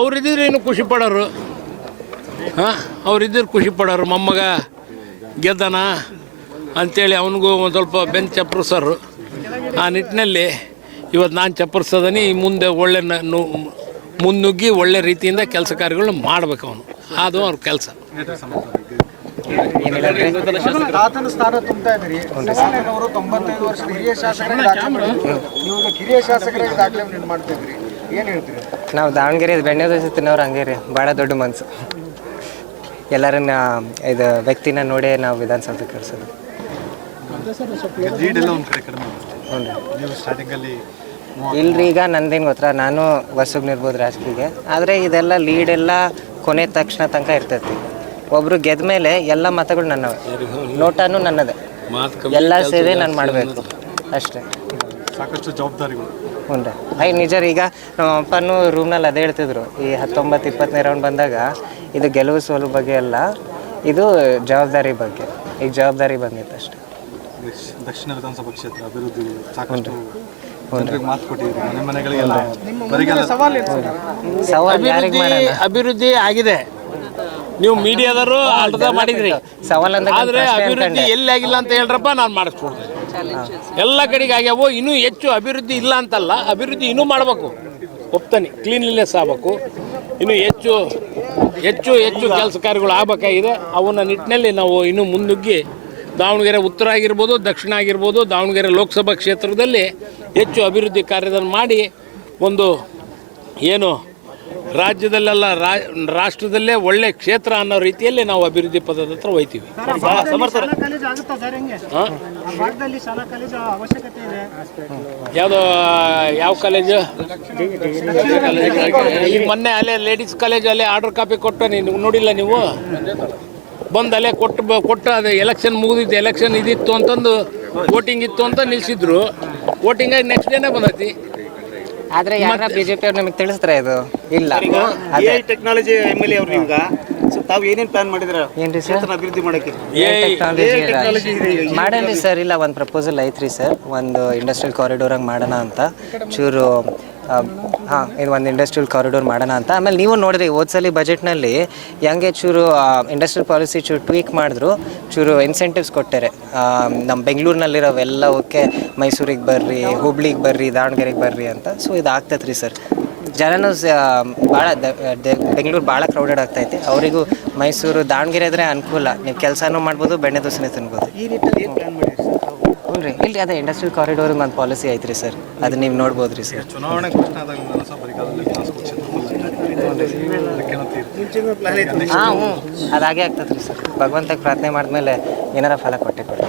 ಅವ್ರಿದ್ರೆ ಇನ್ನು ಖುಷಿ ಪಡೋರು. ಹಾಂ, ಅವ್ರಿದ್ರೆ ಖುಷಿ ಪಡೋರು. ಮೊಮ್ಮಗ ಗೆದ್ದನ ಅಂಥೇಳಿ ಅವನಿಗೂ ಒಂದು ಸ್ವಲ್ಪ ಬೆಂಚ್ ಚಪ್ಪರಿಸೋರು. ಆ ನಿಟ್ಟಿನಲ್ಲಿ ಇವತ್ತು ನಾನು ಚಪ್ಪರಿಸೋದನಿ ಮುಂದೆ ಒಳ್ಳೆ ಮುನ್ನುಗ್ಗಿ ಒಳ್ಳೆ ರೀತಿಯಿಂದ ಕೆಲಸ ಕಾರ್ಯಗಳನ್ನ ಮಾಡಬೇಕು ಅವನು. ಅದು ಅವ್ರ ಕೆಲಸ. ತಾತನ ಸ್ಥಾನ ತುಂಬ್ತಾ ಇದ್ರಿ. 95 ವರ್ಷದ ಹಿರಿಯ ಶಾಸಕರಾಗಿ ದಾಖಲೆ ಮಾಡ್ತಾ ಇದ್ರಿ. ಏನು ಹೇಳ್ತೀರಿ? ನಾವು ದಾವಣಗೆರೆ ಬೆಣ್ಣೆ ದೋಸೆ ತಿನ್ನೋರು ಹಂಗೆ ರೀ, ಭಾಳ ದೊಡ್ಡ ಮನಸ್ಸು. ಎಲ್ಲರನ್ನ ಇದು ವ್ಯಕ್ತಿನ ನೋಡೇ ನಾವು ವಿಧಾನಸೌಧ ಕಳಿಸೋದು. ಇಲ್ರಿ, ಈಗ ನಂದೇನು ಗೊತ್ತಾ, ನಾನು ಹೊಸಗ್ನಿರ್ಬೋದು ರಾಜಕೀಯಕ್ಕೆ, ಆದರೆ ಇದೆಲ್ಲ ಲೀಡೆಲ್ಲ ಕೊನೆ ತನಕ ಇರ್ತೈತಿ. ಒಬ್ರು ಗೆದ್ದ ಮೇಲೆ ಎಲ್ಲ ಮತಗಳು ನನ್ನವೆ, ನೋಟಾನು ನನ್ನದೇ, ಎಲ್ಲ ಸೇರಿ ನಾನು ಮಾಡಬೇಕು ಅಷ್ಟೇ. ಸಾಕಷ್ಟು ಜವಾಬ್ದಾರಿಗಳು. ಹ್ಞೂ ರೀ. ನಿಜ ರೀ. ಈಗ ನಮ್ಮ ಅಪ್ಪನೂ ರೂಮ್ನಲ್ಲಿ ಅದೇ ಹೇಳ್ತಿದ್ರು, ಈ 19-20ನೇ ರೌಂಡ್ ಬಂದಾಗ ಇದು ಗೆಲುವು ಸೋಲು ಬಗ್ಗೆ ಅಲ್ಲ, ಇದು ಜವಾಬ್ದಾರಿ ಬಗ್ಗೆ. ಈಗ ಜವಾಬ್ದಾರಿ ಬಂದಿತ್ತು ಅಷ್ಟೇ. ದಕ್ಷಿಣ ವಿಧಾನಸಭಾ ಕ್ಷೇತ್ರ ಅಭಿವೃದ್ಧಿ ಸಾಕಷ್ಟು ಅಭಿವೃದ್ಧಿ ಆಗಿದೆ. ನೀವು ಮೀಡಿಯಾದವರು ಅರ್ಧ ಮಾಡಿದ್ರಿ. ಆದರೆ ಅಭಿವೃದ್ಧಿ ಎಲ್ಲಿ ಆಗಿಲ್ಲ ಅಂತ ಹೇಳ್ರಪ್ಪ, ನಾನು ಮಾಡಿಸ್ಕೊಡ್ತೀನಿ. ಎಲ್ಲ ಕಡೆಗೆ ಆಗ್ಯಾವು. ಇನ್ನೂ ಹೆಚ್ಚು ಅಭಿವೃದ್ಧಿ ಇಲ್ಲ ಅಂತಲ್ಲ, ಅಭಿವೃದ್ಧಿ ಇನ್ನೂ ಮಾಡಬೇಕು. ಒಪ್ತಾನೆ, ಕ್ಲೀನ್ಲಿನೆಸ್ ಆಗಬೇಕು. ಇನ್ನೂ ಹೆಚ್ಚು ಹೆಚ್ಚು ಹೆಚ್ಚು ಕೆಲಸ ಕಾರ್ಯಗಳು ಆಗಬೇಕಾಗಿದೆ. ಅವನ ನಿಟ್ಟಿನಲ್ಲಿ ನಾವು ಇನ್ನೂ ಮುನ್ನುಗ್ಗಿ ದಾವಣಗೆರೆ ಉತ್ತರ ಆಗಿರ್ಬೋದು, ದಕ್ಷಿಣ ಆಗಿರ್ಬೋದು, ದಾವಣಗೆರೆ ಲೋಕಸಭಾ ಕ್ಷೇತ್ರದಲ್ಲಿ ಹೆಚ್ಚು ಅಭಿವೃದ್ಧಿ ಕಾರ್ಯವನ್ನು ಮಾಡಿ ಒಂದು ಏನು ರಾಜ್ಯದಲ್ಲೆಲ್ಲ ರಾಷ್ಟ್ರದಲ್ಲೇ ಒಳ್ಳೆ ಕ್ಷೇತ್ರ ಅನ್ನೋ ರೀತಿಯಲ್ಲಿ ನಾವು ಅಭಿವೃದ್ಧಿ ಪದದ ಹತ್ರ ಹೋಗ್ತೀವಿ. ಯಾವುದೋ ಯಾವ ಕಾಲೇಜು? ಈಗ ಮೊನ್ನೆ ಅಲ್ಲೇ ಲೇಡೀಸ್ ಕಾಲೇಜ್ ಅಲ್ಲೇ ಆರ್ಡರ್ ಕಾಪಿ ಕೊಟ್ಟು ನೀವು ನೋಡಿಲ್ಲ? ನೀವು ಬಂದು ಅಲ್ಲೇ ಕೊಟ್ಟು ಅದು ಎಲೆಕ್ಷನ್ ಮುಗಿದಿತ್ತು, ಎಲೆಕ್ಷನ್ ಇದಿತ್ತು ಅಂತಂದು ವೋಟಿಂಗ್ ಇತ್ತು ಅಂತ ನಿಲ್ಲಿಸಿದ್ರು. ವೋಟಿಂಗ್ ಆಗಿ ನೆಕ್ಸ್ಟ್ ಡೇನೇ ಬಂದೈತಿ. ಆದರೆ ಯಾರ ಬಿಜೆಪಿ ಅವ್ರು ನಿಮಗೆ ತಿಳಿಸ್ತಾರೆ ಇದು ಇಲ್ಲ. ಟೆಕ್ನಾಲಜಿ MLA ಅವ್ರು ಈಗ ತಾವು ಏನೇನು ಪ್ಲಾನ್ ಮಾಡಿದ್ರೆ ಏನ್ರಿ ಸರ್ ಅಭಿವೃದ್ಧಿ ಮಾಡೋಕ್ಕೆ? ಮಾಡೇನ್ರಿ ಸರ್. ಇಲ್ಲ, ಒಂದು ಪ್ರಪೋಸಲ್ ಐತ್ರಿ ಸರ್, ಒಂದು ಇಂಡಸ್ಟ್ರಿಯಲ್ ಕಾರಿಡೋರ್ ಹಂಗೆ ಮಾಡೋಣ ಅಂತ ಚೂರು. ಹಾಂ, ಇದು ಒಂದು ಇಂಡಸ್ಟ್ರಿಯಲ್ ಕಾರಿಡೋರ್ ಮಾಡೋಣ ಅಂತ. ಆಮೇಲೆ ನೀವು ನೋಡಿರಿ, ಹೋದ್ಸಲಿ ಬಜೆಟ್ನಲ್ಲಿ ಹೆಂಗೆ ಚೂರು ಇಂಡಸ್ಟ್ರಿಯಲ್ ಪಾಲಿಸಿ ಚೂರು ಟ್ವೀಕ್ ಮಾಡಿದ್ರು, ಚೂರು ಇನ್ಸೆಂಟಿವ್ಸ್ ಕೊಟ್ಟಾರೆ. ನಮ್ಮ ಬೆಂಗಳೂರಿನಲ್ಲಿರೋವೆಲ್ಲ ಓಕೆ, ಮೈಸೂರಿಗೆ ಬರ್ರಿ, ಹುಬ್ಳಿಗೆ ಬರ್ರಿ, ದಾವಣಗೆರೆಗೆ ಬರ್ರಿ ಅಂತ. ಸೊ ಇದು ಆಗ್ತೈತೆ ರೀ ಸರ್. ಜನನೂ ಭಾಳ ಬೆಂಗಳೂರು ಭಾಳ ಕ್ರೌಡೆಡ್ ಆಗ್ತೈತಿ. ಅವರಿಗೂ ಮೈಸೂರು ದಾವಣಗೆರೆ ಆದರೆ ಅನುಕೂಲ, ನೀವು ಕೆಲಸನೂ ಮಾಡ್ಬೋದು, ಬೆಣ್ಣೆ ದೋಸೆನೇ ತಿನ್ಬೋದು. ಈ ನಿಟ್ಟಿನಲ್ಲಿ ಏನು ಪ್ಲಾನ್ ಮಾಡಿರಿ ಸರ್? ಹ್ಞೂ ರೀ. ಇಲ್ರಿ, ಅದೇ ಇಂಡಸ್ಟ್ರಿಯಲ್ ಕಾರಿಡೋರ್ಗೆ ಒಂದು ಪಾಲಿಸಿ ಐತ್ರಿ ಸರ್, ಅದು ನೀವು ನೋಡ್ಬೋದು ರೀ ಸರ್. ಚುನಾವಣೆ ಘೋಷಣೆ ಆದಾಗ ಹಾಂ, ಹ್ಞೂ, ಅದಾಗೆ ಆಗ್ತದೆ ರೀ ಸರ್. ಭಗವಂತಗೆ ಪ್ರಾರ್ಥನೆ ಮಾಡಿದ್ಮೇಲೆ ಏನಾರ ಫಲ ಕೊಟ್ಟೆ ಕೊಡಿ.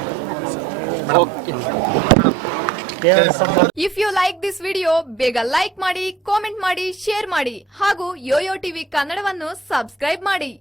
If you like this video, ಬೇಗ ಲೈಕ್ ಮಾಡಿ, ಕಾಮೆಂಟ್ ಮಾಡಿ, ಶೇರ್ ಮಾಡಿ ಹಾಗೂ ಯೋಯೋ ಟಿವಿ ಕನ್ನಡವನ್ನು ಸಬ್ಸ್ಕ್ರೈಬ್ ಮಾಡಿ.